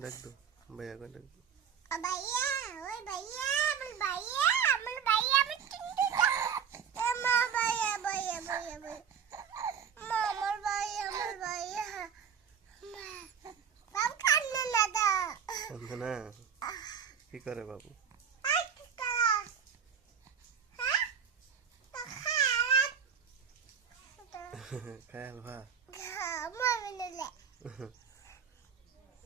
ডাক দো ভাইয়া কই ডাক দো ভাইয়া ওই ভাইয়া আমার ভাইয়া আমার টিন্টু মা ভাইয়া ভাইয়া ভাইয়া মা আমার ভাইয়া বাবু কান্না না দা বন্ধু না কি করে বাবু খায়াল ভা মা